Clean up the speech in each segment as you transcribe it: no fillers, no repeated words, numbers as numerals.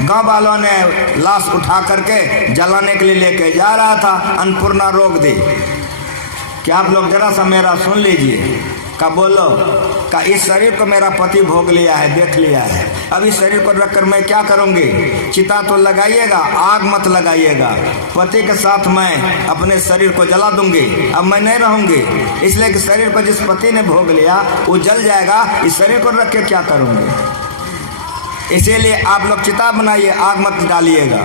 गांव वालों ने लाश उठा करके जलाने के लिए लेके जा रहा था। अन्नपूर्णा रोक दी कि आप लोग जरा सा मेरा सुन लीजिए। का बोलो, का इस शरीर को मेरा पति भोग लिया है, देख लिया है, अब इस शरीर को रखकर मैं क्या करूंगी? चिता तो लगाइएगा, आग मत लगाइएगा। पति के साथ मैं अपने शरीर को जला दूंगी, अब मैं नहीं रहूंगी, इसलिए कि शरीर को जिस पति ने भोग लिया वो जल जाएगा, इस शरीर को रख के क्या करूंगी? इसीलिए आप लोग चिता बनाइए, आग मत डालिएगा।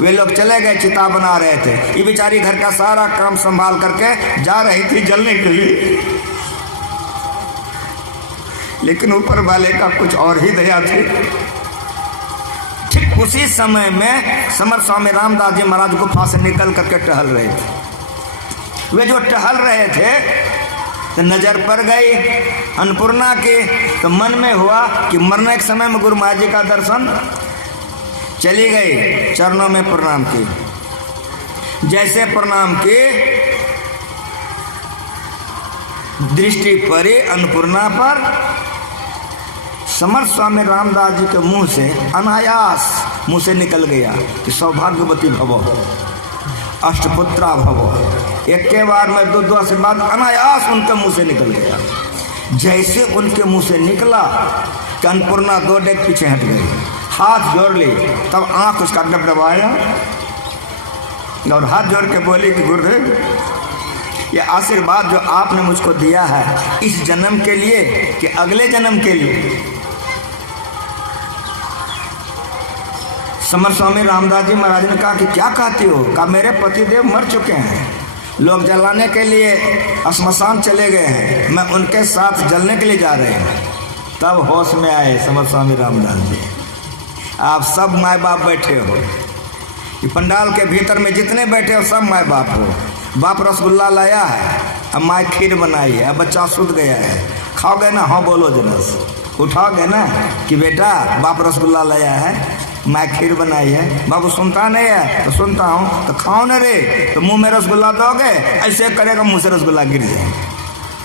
वे लोग चले गए, चिता बना रहे थे। ये बेचारी घर का सारा काम संभाल करके जा रही थी जलने के लिए, लेकिन ऊपर वाले का कुछ और ही दया थी। ठीक उसी समय में समर्थ स्वामी रामदास जी महाराज गुफा से निकल करके टहल रहे थे। वे जो टहल रहे थे तो नजर पड़ गई अन्नपूर्णा की, तो मन में हुआ कि मरने के समय में गुरु महाराज जी का दर्शन। चली गई, चरणों में प्रणाम की। जैसे प्रणाम की, दृष्टि पड़ी अन्नपूर्णा पर, समर्थ स्वामी रामदास जी के मुंह से अनायास मुंह से निकल गया कि सौभाग्यवती भवो, अष्टपुत्रा भवो। एक के बार में दो आशीर्वाद अनायास उनके मुंह से निकल गया। जैसे उनके मुंह से निकला कि अन्नपूर्णा 2 डेग पीछे हट गई, हाथ जोड़ ली, तब आंख उसका डबडबाया और हाथ जोड़ के बोली कि गुरुदेव, ये आशीर्वाद जो आपने मुझको दिया है इस जन्म के लिए कि अगले जन्म के लिए? समर्थ स्वामी रामदास जी महाराज ने कहा कि क्या कहती हो? कहा मेरे पतिदेव मर चुके हैं, लोग जलाने के लिए श्मशान चले गए हैं, मैं उनके साथ जलने के लिए जा रहे हैं। तब होश में आए समर्थ स्वामी रामदास जी। आप सब माँ बाप बैठे हो, ये पंडाल के भीतर में जितने बैठे हो सब माँ बाप हो। बाप रसगुल्ला लाया है, अब माँ खीर बनाई है, अब बच्चा सुध गया है, खाओगे ना? हाँ बोलो जरा, उठाओगे ना कि बेटा बाप रसगुल्ला लाया है, माँ खीर बनाई है। बाबू सुनता नहीं है तो सुनता हूँ, तो खाओ न रे, तो मुंह में रसगुल्ला दोगे, ऐसे करेगा मुंह से रसगुल्ला गिर जाए।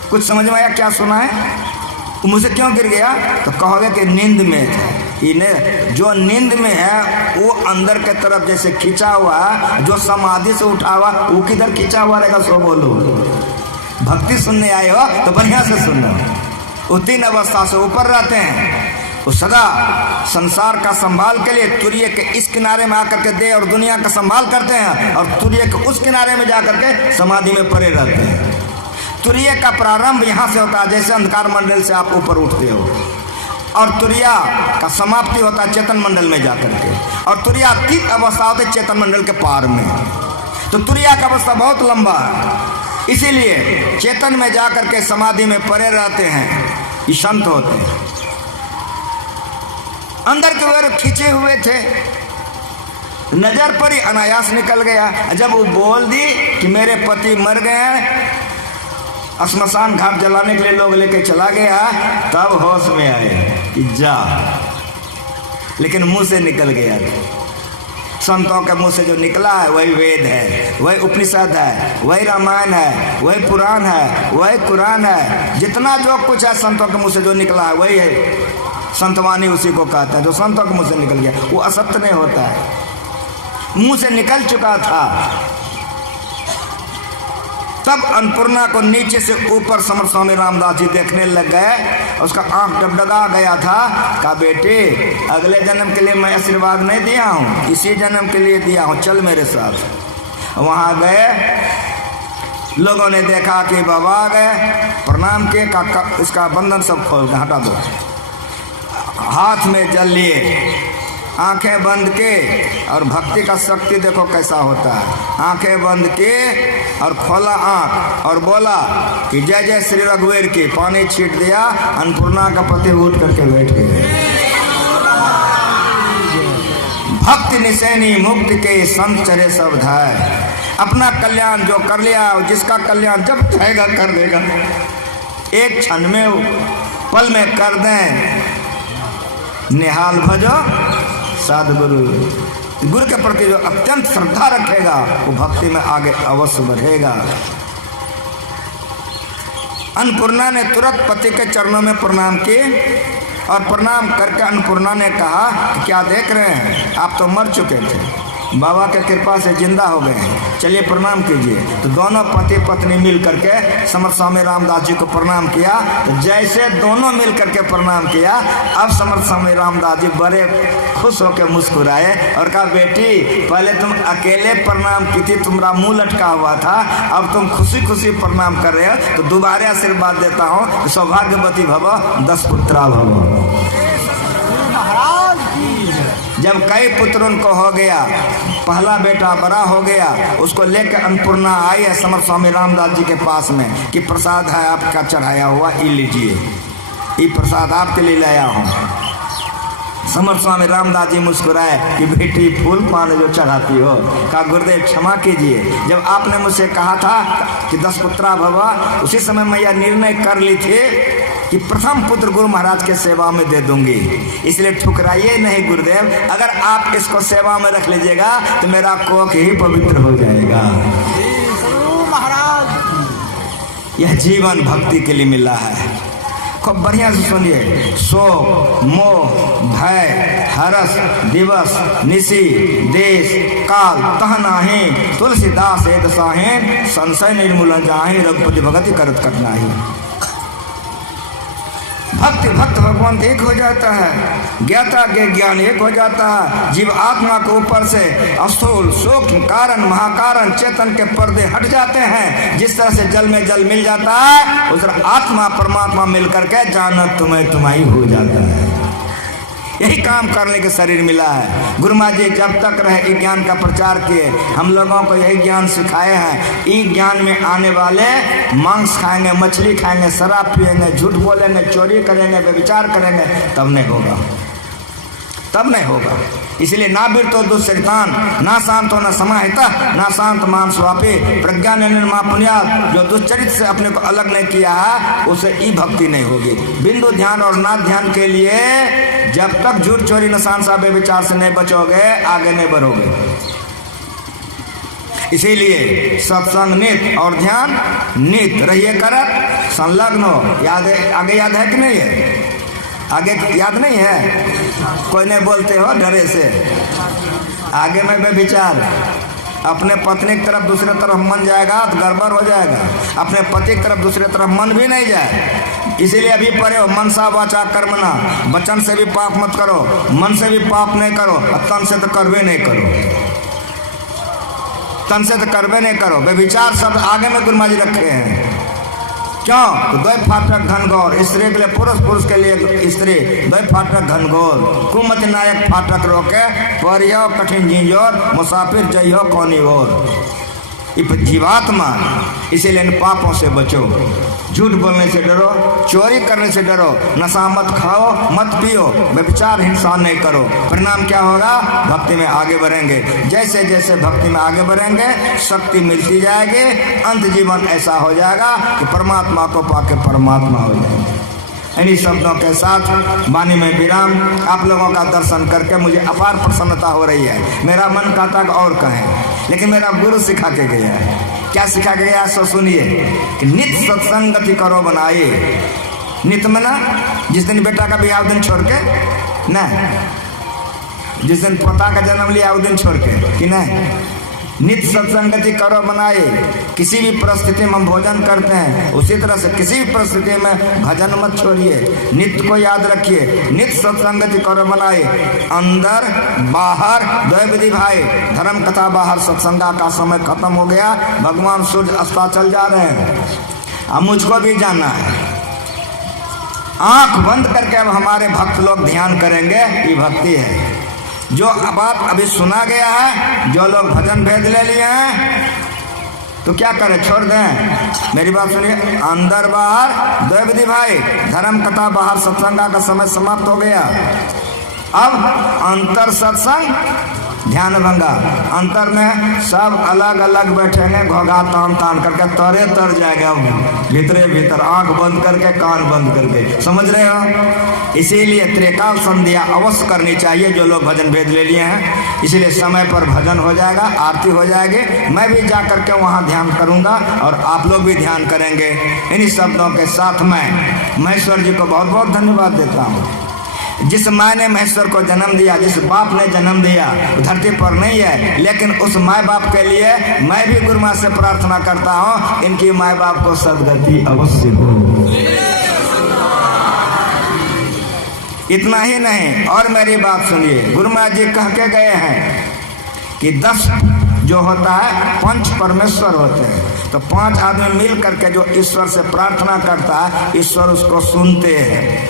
कुछ समझ में आया क्या सुना है? तो मुझसे क्यों गिर गया? तो कहोगे कि नींद में थे। इन्हें जो नींद में है वो अंदर के तरफ जैसे खींचा हुआ है, जो समाधि से उठा हुआ वो किधर खींचा हुआ रहेगा? सो बोलो। भक्ति सुनने आए हो तो बढ़िया से सुनो। वो 3 अवस्था से ऊपर रहते हैं, वो सदा संसार का संभाल के लिए तुर्य के इस किनारे में आकर के दे और दुनिया का संभाल करते हैं, और तुर्य के उस किनारे में जाकर के समाधि में पड़े रहते हैं। तुर्य का प्रारंभ यहाँ से होता है, जैसे अंधकार मंडल से आप ऊपर उठते हो, और तुरिया का समाप्ति होता है चेतन मंडल में जाकर के, और तुरियातीत अवस्था होती है चेतन मंडल के पार में। तो तुरिया का अवस्था बहुत लंबा है, इसीलिए चेतन में जाकर के समाधि में पड़े रहते हैं, ये संत होते हैं। अंदर के ओर खींचे हुए थे, नजर पड़ी, अनायास निकल गया। जब वो बोल दी कि मेरे पति मर गए हैं, श्मशान घाट जलाने के लिए लोग लेके चला गया, तब होश में आए कि जा, लेकिन मुंह से निकल गया। संतों के मुंह से जो निकला है वही वेद है, वही उपनिषद है, वही रामायण है, वही पुराण है, वही कुरान है। जितना जो कुछ है संतों के मुंह से जो निकला है वही है संतवाणी, उसी को कहता है। जो संतों के मुंह से निकल गया वो असत्य नहीं होता है, मुंह से निकल चुका था। तब अन्नपूर्णा को नीचे से ऊपर समर्थ स्वामी रामदास जी देखने लग गए, उसका आंख डगडगा गया था। कहा बेटे अगले जन्म के लिए मैं आशीर्वाद नहीं दिया हूँ, इसी जन्म के लिए दिया हूँ, चल मेरे साथ। वहाँ गए, लोगों ने देखा कि बाबा आ गए, प्रणाम किए, इसका बंधन सब खोल के हटा दो। हाथ में जल लिए, आंखें बंद के, और भक्ति का शक्ति देखो कैसा होता है। आंखें बंद के और खोला आंख और बोला कि जय जय श्री रघुवीर की, पानी छीट दिया, अन्नपूर्णा का पति उठ करके बैठ गए। भक्ति निशैनी मुक्ति के संत चरे सब धाय। अपना कल्याण जो कर लिया, जिसका कल्याण जब चाहेगा कर देगा, एक क्षण में पल में कर दें। निहाल भजो सद्गुरु, गुरु के प्रति जो अत्यंत श्रद्धा रखेगा वो भक्ति में आगे अवश्य बढ़ेगा। अन्नपूर्णा ने तुरंत पति के चरणों में प्रणाम किए और प्रणाम करके अन्नपूर्णा ने कहा कि क्या देख रहे हैं, आप तो मर चुके थे, बाबा के कृपा से जिंदा हो गए हैं, चलिए प्रणाम कीजिए। तो दोनों पति पत्नी मिल करके समर्थ स्वामी रामदास जी को प्रणाम किया। तो जैसे दोनों मिल करके प्रणाम किया, अब समर्थ स्वामी रामदास जी बड़े खुश होकर मुस्कुराए और कहा, बेटी पहले तुम अकेले प्रणाम की थी, तुम्हारा मुंह लटका हुआ था, अब तुम खुशी खुशी प्रणाम कर रहे हो, तो दोबारा आशीर्वाद देता हूँ, सौभाग्यवती भव, 10 पुत्रा भव। जब कई पुत्र उनको हो गया, पहला बेटा बड़ा हो गया, उसको लेकर अन्नपूर्णा आई है समर्थ स्वामी रामदास जी के पास में कि प्रसाद है आपका चढ़ाया हुआ, ये लीजिए, ये प्रसाद आपके लिए लाया हूँ। समर्थ स्वामी रामदास जी मुस्कुराए कि बेटी फूल पान जो चढ़ाती हो। कहा, गुरुदेव क्षमा कीजिए, जब आपने मुझसे कहा था कि 10 पुत्रा भवा, उसी समय मैं यह निर्णय कर ली थी कि प्रथम पुत्र गुरु महाराज के सेवा में दे दूंगी, इसलिए ठुकराइए नहीं गुरुदेव, अगर आप इसको सेवा में रख लीजिएगा तो मेरा कोख ही पवित्र हो जाएगा। यह जीवन भक्ति के लिए मिला है। खूब बढ़िया से सुनिए। शोक, मोह, भय, हरस, दिवस, निशी, देश, काल तह नाही, तुलसीदास एद साहें, संशय निर्मूलन जाहि, रघुपति भगति करत कटनाहि। भक्त भक्त भगवान एक हो जाता है, ज्ञाता के ज्ञान एक हो जाता है। जीव आत्मा के ऊपर से स्थूल सूक्ष्म कारण महाकारण चेतन के पर्दे हट जाते हैं। जिस तरह से जल में जल मिल जाता है, उस तरह आत्मा परमात्मा मिलकर के जानत तुम्हें तुम्हारी हो जाता है। यही काम करने के शरीर मिला है। गुरु महाराज जी जब तक रहे ज्ञान का प्रचार किए, हम लोगों को यही ज्ञान सिखाए हैं। इस ज्ञान में आने वाले मांस खाएंगे, मछली खाएंगे, शराब पिएंगे, झूठ बोलेंगे, चोरी करेंगे, व्यभिचार करेंगे, तब नहीं होगा, तब नहीं होगा। इसलिए ना बीर तो दुष्चरितान, ना शांत हो न समाहिता, ना शांत मान स्वापी, प्रज्ञा ने निर्मा पुण्यात। जो दुष्चरित से अपने को अलग नहीं किया है, उसे ई भक्ति नहीं होगी। बिंदु ध्यान और ना ध्यान के लिए जब तक झूठ चोरी नशान सा विचार से नहीं बचोगे, आगे नहीं बढ़ोगे। इसीलिए सत्संग नित और ध्यान नित रहिए करत, संलग्न हो। याद है, आगे याद है कि नहीं है? आगे याद नहीं है? कोई नहीं बोलते हो डरे से। आगे में बेविचार, अपने पत्नी की तरफ दूसरे तरफ मन जाएगा तो गड़बड़ हो जाएगा। अपने पति की तरफ दूसरे तरफ मन भी नहीं जाए। इसीलिए अभी पढ़े हो, मनसा वाचा कर्मणा, वचन से भी पाप मत करो, मन से भी पाप नहीं करो, तन से तो करवे नहीं करो, तन से तो करवे नहीं करो। बेविचार शब्द आगे में गुरु महाराज जी रखे हैं। क्यों? तो द्वै फाटक घनघोर, स्त्री के लिए पुरुष, पुरुष के लिए स्त्री, द्वै फाटक घनघोर, कुमति नायक फाटक रोके, परियो कठिन झिंझोर, मुसाफिर जइयो कोनी ओर। जीवात्मा, इसीलिए इन पापों से बचो। झूठ बोलने से डरो, चोरी करने से डरो, नशा मत खाओ, मत पियो, व्यभिचार हिंसा नहीं करो। परिणाम क्या होगा? भक्ति में आगे बढ़ेंगे। जैसे जैसे भक्ति में आगे बढ़ेंगे, शक्ति मिलती जाएगी। अंत जीवन ऐसा हो जाएगा कि परमात्मा को पाके परमात्मा हो जाएंगे। इन्हीं शब्दों के साथ वाणी में विराम। आप लोगों का दर्शन करके मुझे अपार प्रसन्नता हो रही है। मेरा मन कहता है और कहें, लेकिन मेरा गुरु सिखा के गया है। क्या सिखा के गया? सो सुनिए कि नित सत्संगति करो बनाए। नित मना जिस दिन बेटा का ब्याह दिन छोड़ के न, जिस दिन पोता का जन्म लिया उस दिन छोड़ के कि नहीं। नित्य सत्संगति करो बनाए। किसी भी परिस्थिति में हम भोजन करते हैं, उसी तरह से किसी भी परिस्थिति में भजन मत छोड़िए। नित्य को याद रखिए। नित्य सत्संगति करो बनाए। अंदर बाहर द्वै विधि भाई। धर्म कथा बाहर, सत्संगा का समय खत्म हो गया। भगवान सूर्य अस्ताचल जा रहे हैं, अब मुझको भी जाना है। आंख बंद करके अब हमारे भक्त लोग ध्यान करेंगे। ये भक्ति है। जो बात अभी सुना गया है, जो लोग भजन भेद ले लिए हैं, तो क्या करें? छोड़ दें? मेरी बात सुनिए। अंदर बाहर द्वै विधि भाई। धर्म कथा बाहर, सत्संगा का समय समाप्त हो गया। अब अंतर सत्संग ध्यान भंगा। अंतर में सब अलग अलग बैठेंगे, घोघा तान तान करके तरे तर जाएगा भीतरे भीतर, आंख बंद करके, कान बंद करके। समझ रहे हो? इसीलिए त्रिकाल संध्या अवश्य करनी चाहिए जो लोग भजन भेद ले लिए हैं। इसीलिए समय पर भजन हो जाएगा, आरती हो जाएगी। मैं भी जा करके वहाँ ध्यान करूँगा और आप लोग भी ध्यान करेंगे। इन्हीं शब्दों के साथ मैं महेश्वर जी को बहुत बहुत धन्यवाद देता हूँ। जिस माँ ने महेश्वर को जन्म दिया, जिस बाप ने जन्म दिया, धरती पर नहीं है, लेकिन उस माँ बाप के लिए मैं भी गुरु माँ से प्रार्थना करता हूँ, इनकी माँ बाप को सदगति अवश्य हो। इतना ही नहीं, और मेरी बात सुनिए, गुरु माँ जी कह के गए हैं कि 10 जो होता है पंच परमेश्वर होते हैं, तो 5 आदमी मिल करके जो ईश्वर से प्रार्थना करता है, ईश्वर उसको सुनते हैं।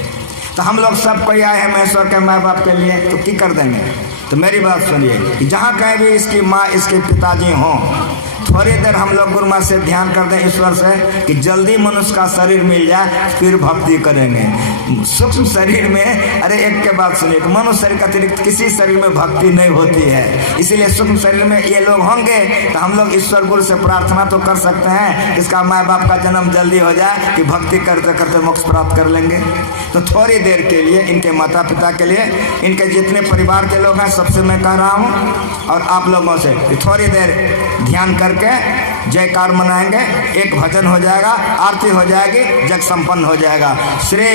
तो हम लोग सब कोई आए हैं महेश्वर के माँ बाप के लिए, तो क्या कर देंगे? तो मेरी बात सुनिए कि जहाँ कहीं भी इसकी माँ इसके पिताजी हों, थोड़ी देर हम लोग गुरु माँ से ध्यान कर दें ईश्वर से कि जल्दी मनुष्य का शरीर मिल जाए, फिर भक्ति करेंगे। सूक्ष्म शरीर में, अरे एक के बात सुनिए, मनुष्य शरीर का अतिरिक्त किसी शरीर में भक्ति नहीं होती है, इसीलिए सूक्ष्म शरीर में ये लोग होंगे तो हम लोग ईश्वर गुरु से प्रार्थना तो कर सकते हैं, इसका माँ बाप का जन्म जल्दी हो जाए कि भक्ति करते करते मोक्ष प्राप्त कर लेंगे। तो थोड़ी देर के लिए इनके माता पिता के लिए, इनके जितने परिवार के लोग हैं सबसे मैं कह रहा हूँ, और आप लोगों से थोड़ी देर ध्यान करके जयकार मनाएंगे, एक भजन हो जाएगा, आरती हो जाएगी, जग संपन्न हो जाएगा। श्री